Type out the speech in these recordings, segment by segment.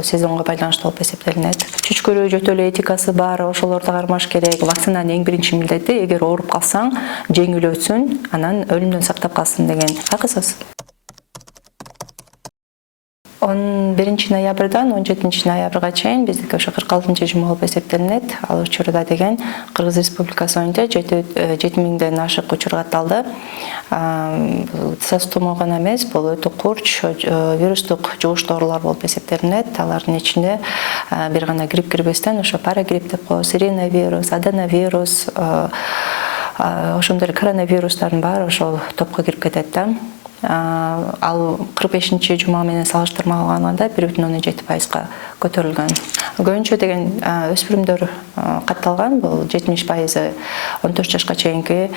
сезонго байланыштуу болуп эсептелинет. Чүчкүрүү жөтө эле этикасы бар, ошолорду кармаш керек. Вакцинанын эң биринчи милдети эгер ооруп калсаң жеңилөтсүн, анан өлүмдөн сактап калсын деген акы сөз. 11 ноябрдан 17 ноябрга чейин биздики ошо 46 жума болуп эсептелинет. Ал учурда деген Кыргыз Республикасы боюнча 7000ден ашык учур катталды. САС тумоо гана эмес, бул өтө курч вирустук жугуштуу оорулар болуп эсептелинет. Алардын ичинде бир гана грипп кирбестен ошо парагрипп деп коебуз, риновирус, аденовирус, ошондой эле коронавирустардын баары ошол топко кирип кетет да. Ал 45 жума менен салыштырмалганда 1,7% көтөрүлгөн. Көбүнчө деген өспүрүмдөр катталган, бул 70% 14 жашка чейинки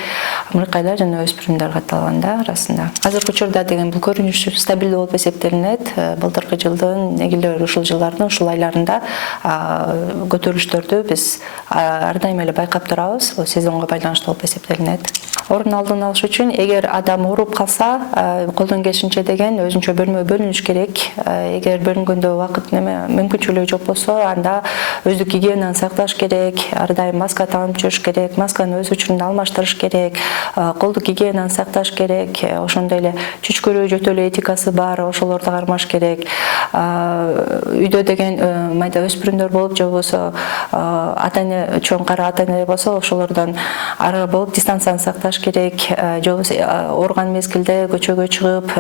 муркайлар жана өспүрүмдөр катталган да арасында. Азыркы учурда деген бул көрүнүш стабилдүү болуп эсептелинет. Былтыркы жылдын негиле ушул жылдардын ушул айларында көтөрүлүштөрдү биз ар дайым эле байкап турабыз. Бул сезонго байланыштуу болуп эсептелинет. Орун алдын алыш үчүн эгер адам ооруп калса, колдон келишинче деген өзүнчө бөлмө бөлүнүш керек. Эгер бөлүнгөндө убакыт мүмкүнчүлүгү жок болсо, анда өздүк гигиенаны сакташ керек, ар дайым маска таанып жүрүш керек, масканы өз учурунда алмаштырыш керек, колдук гигиенаны сакташ керек, ошондой эле чүчкүрүү жөтө эле этикасы бар, ошолорду кармаш керек. Үйдө деген майда өспүрүмдөр болуп, же болбосо ата-эне, чоң кара ата-эне болсо, ошолордон ары болуп дистанцияны сакташ керек, же болбосо ооруган мезгилде көчөгө чыгып,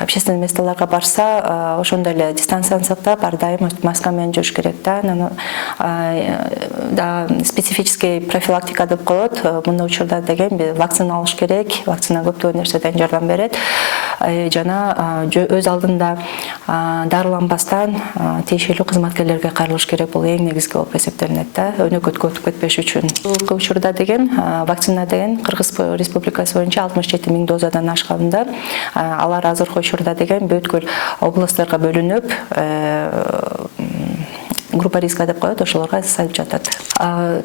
общественный местолорго барса, ошондой эле дистанцияны сактап, ар дайым маска менен жүрүш керек да. Специфический профилактика деп коет. Мындай учурда деген вакцина алыш керек. Вакцина көптөгөн нерседен жардам берет. Жана өз алдында дарыланбастан тиешелүү кызматкерлерге кайрылыш керек. Бул эң негизги болуп эсептелинет да, өнөкөткө өтүп кетпеш үчүн. Бул учурда деген вакцина деген Кыргыз Республикасы боюнча 67 000 дозадан ашканда, алар азыркы учурда деген бүткүл областарга бөлүнүп, группа риска деп коет, ошолорго салып жатат.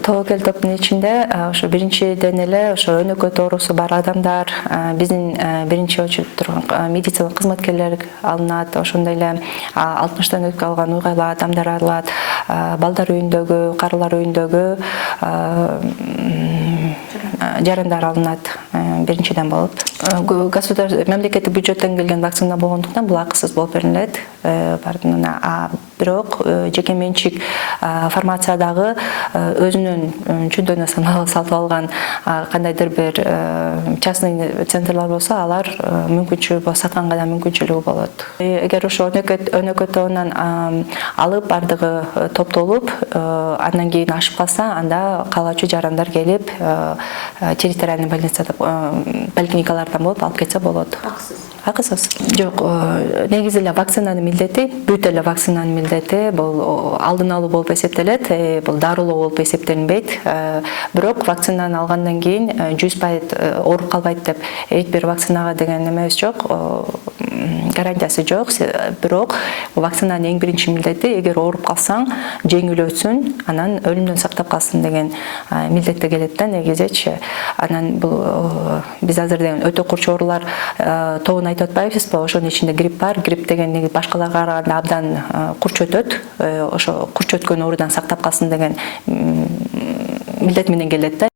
Тобокел топтун ичинде ошо биринчиден эле ошо өнөкөт оорусу бар адамдар, биздин биринчи очередь турган медицина кызматкерлери алынат, ошондой эле 60тан өтүп калган уйгайлуу адамдар алат, балдар үйүндөгү, карылар үйүндөгү жарандар алынат биринчиден болуп. Мамлекеттик бюджеттен келген вакцина болгондуктан бул акысыз болуп берилет. Бирок жеке менчик фармациядагы өзүнүн чүндөөнө сатып алган кандайдыр бир частный центрлар болсо, алар мүмкүнчүлүгү сатканга да мүмкүнчүлүгү болот. Эгер ошо өнөкөт тобунан алып бардыгы топтолуп, андан кийин ашып калса, анда калачу жарандар келип территориальный поликлиникалардан болуп алып кетсе болот. Акысыз? Жок, негизи эле вакцинанын милдети, бүт эле вакцинанын милдети бул алдын алуу болуп эсептелет, бул дарылоо болуп эсептелинбейт. Бирок вакцинаны алгандан кийин 100% ооруп калбайт деп эч бир вакцинага деген эмебиз жок, гарантиясы жок. Бирок вакцинанын эң биринчи милдети эгер ооруп калсаң жеңилөтсүн, анан өлүмдөн сактап калсын деген милдетте келет да негизичи. Анан бул биз азыр деген өтө курч оорулар тобун айтып атпайбызбы? Ошонун ичинде грипп бар. Грипп деген башкаларга караганда абдан курч өтөт. Ошо курч өткөн оорудан сактап калсын деген милдет менен келет да.